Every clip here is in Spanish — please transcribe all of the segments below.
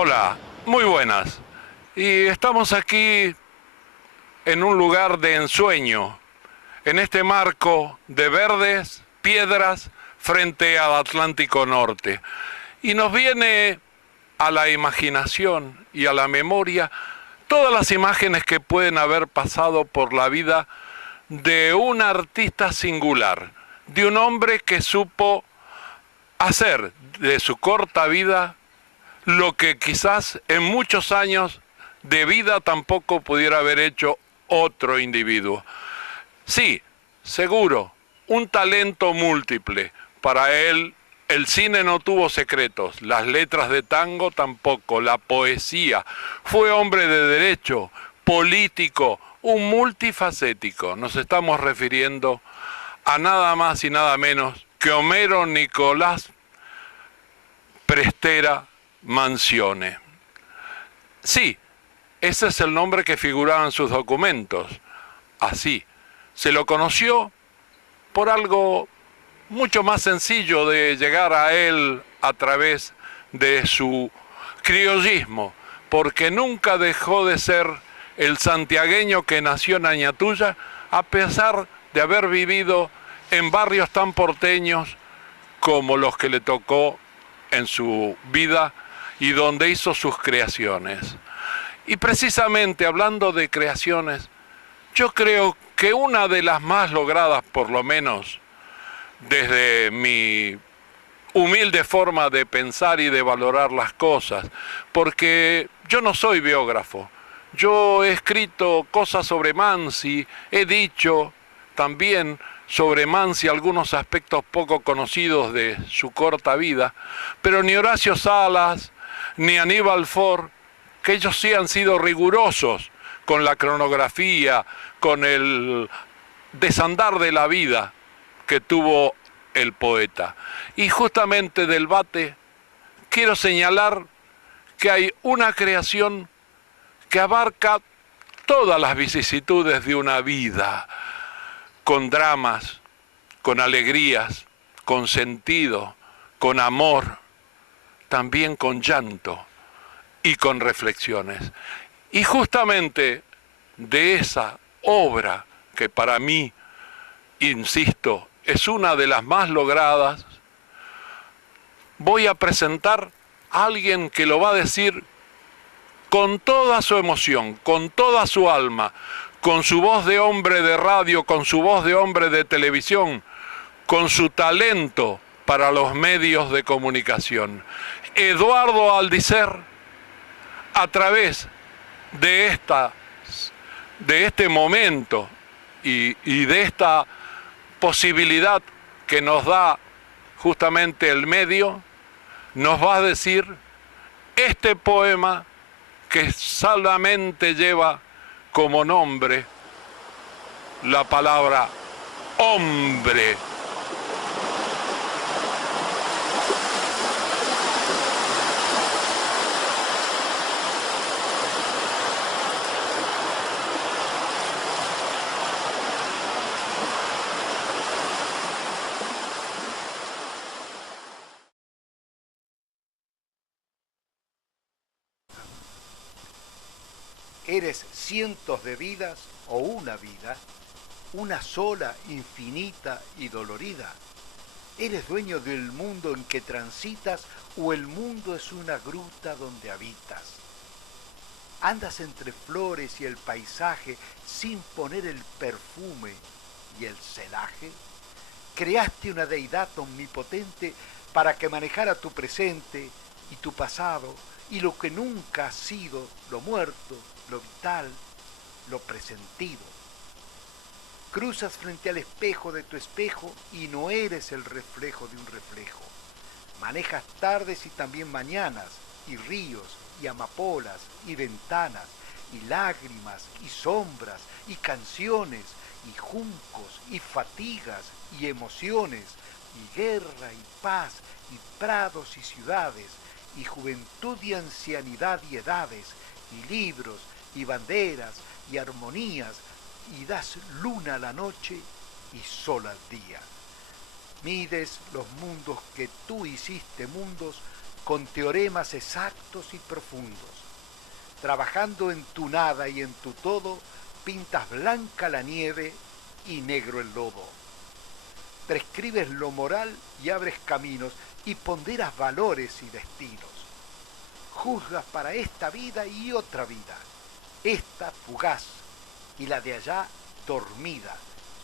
Hola, muy buenas. Y estamos aquí en un lugar de ensueño, en este marco de verdes piedras frente al Atlántico Norte. Y nos viene a la imaginación y a la memoria todas las imágenes que pueden haber pasado por la vida de un artista singular, de un hombre que supo hacer de su corta vida lo que quizás en muchos años de vida tampoco pudiera haber hecho otro individuo. Sí, seguro, un talento múltiple. Para él, el cine no tuvo secretos, las letras de tango tampoco, la poesía. Fue hombre de derecho, político, un multifacético. Nos estamos refiriendo a nada más y nada menos que Homero Nicolás Prestera Mansione. Sí, ese es el nombre que figuraba en sus documentos. Así, se lo conoció por algo mucho más sencillo de llegar a él a través de su criollismo, porque nunca dejó de ser el santiagueño que nació en Añatuya, a pesar de haber vivido en barrios tan porteños como los que le tocó en su vida y donde hizo sus creaciones. Y precisamente hablando de creaciones, yo creo que una de las más logradas, por lo menos desde mi humilde forma de pensar y de valorar las cosas, porque yo no soy biógrafo, yo he escrito cosas sobre Mansi, he dicho también sobre Mansi algunos aspectos poco conocidos de su corta vida, pero ni Horacio Salas, ni Aníbal Ford, que ellos sí han sido rigurosos con la cronografía, con el desandar de la vida que tuvo el poeta. Y justamente del Bate quiero señalar que hay una creación que abarca todas las vicisitudes de una vida, con dramas, con alegrías, con sentido, con amor, también con llanto y con reflexiones. Y justamente de esa obra, que para mí, insisto, es una de las más logradas, voy a presentar a alguien que lo va a decir con toda su emoción, con toda su alma, con su voz de hombre de radio, con su voz de hombre de televisión, con su talento para los medios de comunicación. Eduardo Aldiser, a través de este momento y de esta posibilidad que nos da justamente el medio, nos va a decir este poema que solamente lleva como nombre la palabra hombre. Eres cientos de vidas o una vida, una sola, infinita y dolorida. Eres dueño del mundo en que transitas o el mundo es una gruta donde habitas. Andas entre flores y el paisaje sin poner el perfume y el celaje. Creaste una deidad omnipotente para que manejara tu presente y tu pasado y lo que nunca ha sido, lo muerto, lo vital, lo presentido. Cruzas frente al espejo de tu espejo y no eres el reflejo de un reflejo. Manejas tardes y también mañanas, y ríos, y amapolas, y ventanas, y lágrimas, y sombras, y canciones, y juncos, y fatigas, y emociones, y guerra, y paz, y prados, y ciudades, y juventud y ancianidad y edades, y libros, y banderas, y armonías, y das luna a la noche y sol al día. Mides los mundos que tú hiciste mundos con teoremas exactos y profundos. Trabajando en tu nada y en tu todo, pintas blanca la nieve y negro el lodo. Prescribes lo moral y abres caminos y ponderas valores y destinos. Juzgas para esta vida y otra vida, esta fugaz y la de allá dormida,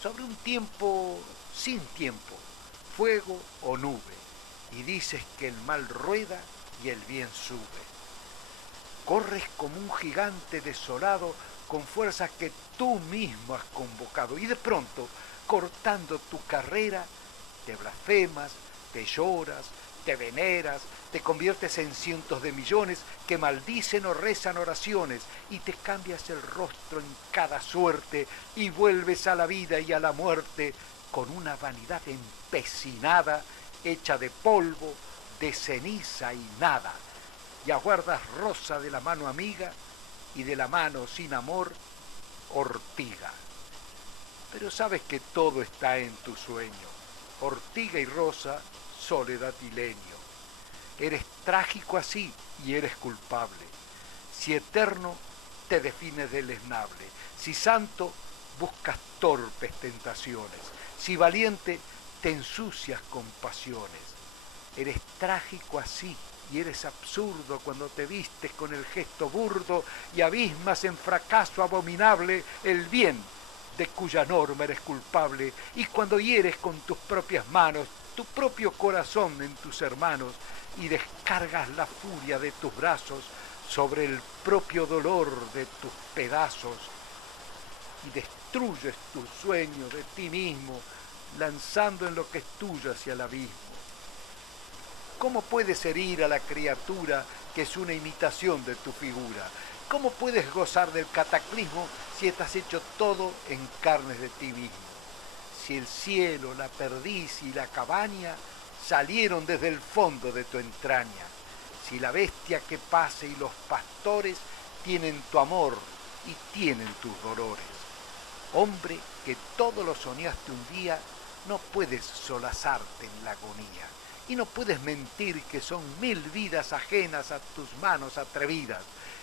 sobre un tiempo sin tiempo, fuego o nube, y dices que el mal rueda y el bien sube. Corres como un gigante desolado con fuerzas que tú mismo has convocado, y de pronto, cortando tu carrera, te blasfemas, te lloras, te veneras, te conviertes en cientos de millones que maldicen o rezan oraciones y te cambias el rostro en cada suerte y vuelves a la vida y a la muerte con una vanidad empecinada, hecha de polvo, de ceniza y nada, y aguardas rosa de la mano amiga y de la mano sin amor, ortiga. Pero sabes que todo está en tu sueño, ortiga y rosa, soledad y leño. Eres trágico así y eres culpable. Si eterno, te defines deleznable. Si santo, buscas torpes tentaciones. Si valiente, te ensucias con pasiones. Eres trágico así y eres absurdo cuando te vistes con el gesto burdo y abismas en fracaso abominable el bien de cuya norma eres culpable, y cuando hieres con tus propias manos tu propio corazón en tus hermanos y descargas la furia de tus brazos sobre el propio dolor de tus pedazos y destruyes tu sueño de ti mismo lanzando en lo que es tuyo hacia el abismo. ¿Cómo puedes herir a la criatura que es una imitación de tu figura? ¿Cómo puedes gozar del cataclismo si estás hecho todo en carnes de ti mismo? Si el cielo, la perdiz y la cabaña salieron desde el fondo de tu entraña, si la bestia que pase y los pastores tienen tu amor y tienen tus dolores. Hombre, que todo lo soñaste un día, no puedes solazarte en la agonía, y no puedes mentir que son 1000 vidas ajenas a tus manos atrevidas.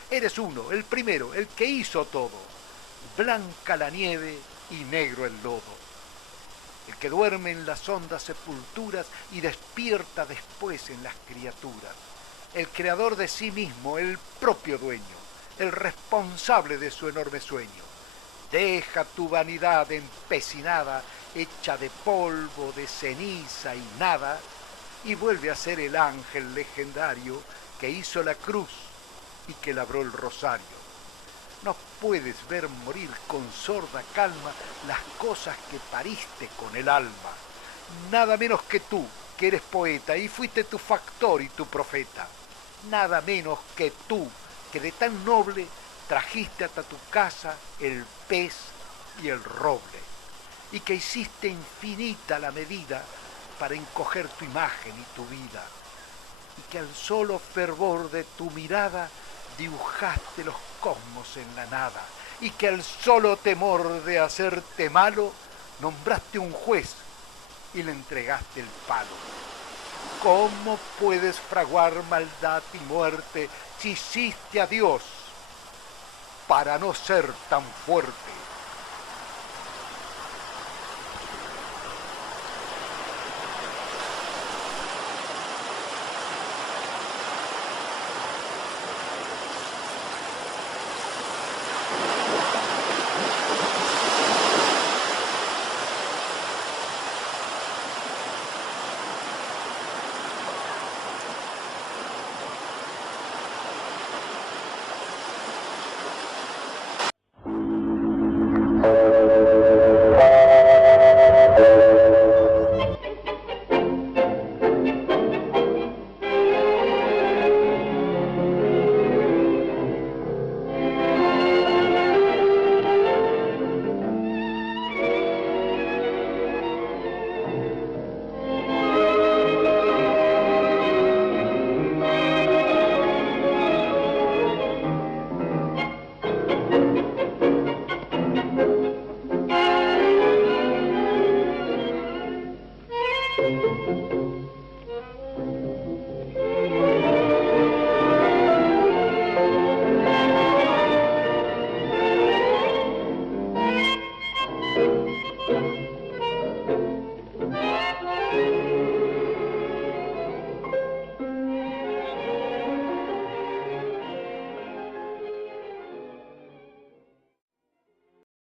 Eres uno, el primero, el que hizo todo, blanca la nieve y negro el lodo. El que duerme en las hondas sepulturas y despierta después en las criaturas. El creador de sí mismo, el propio dueño, el responsable de su enorme sueño. Deja tu vanidad empecinada, hecha de polvo, de ceniza y nada, y vuelve a ser el ángel legendario que hizo la cruz y que labró el rosario. No puedes ver morir con sorda calma las cosas que pariste con el alma. Nada menos que tú, que eres poeta y fuiste tu factor y tu profeta. Nada menos que tú, que de tan noble trajiste hasta tu casa el pez y el roble, y que hiciste infinita la medida para encoger tu imagen y tu vida, y que al solo fervor de tu mirada dibujaste los cosmos en la nada, y que al solo temor de hacerte malo nombraste un juez y le entregaste el palo. ¿Cómo puedes fraguar maldad y muerte si hiciste a Dios para no ser tan fuerte?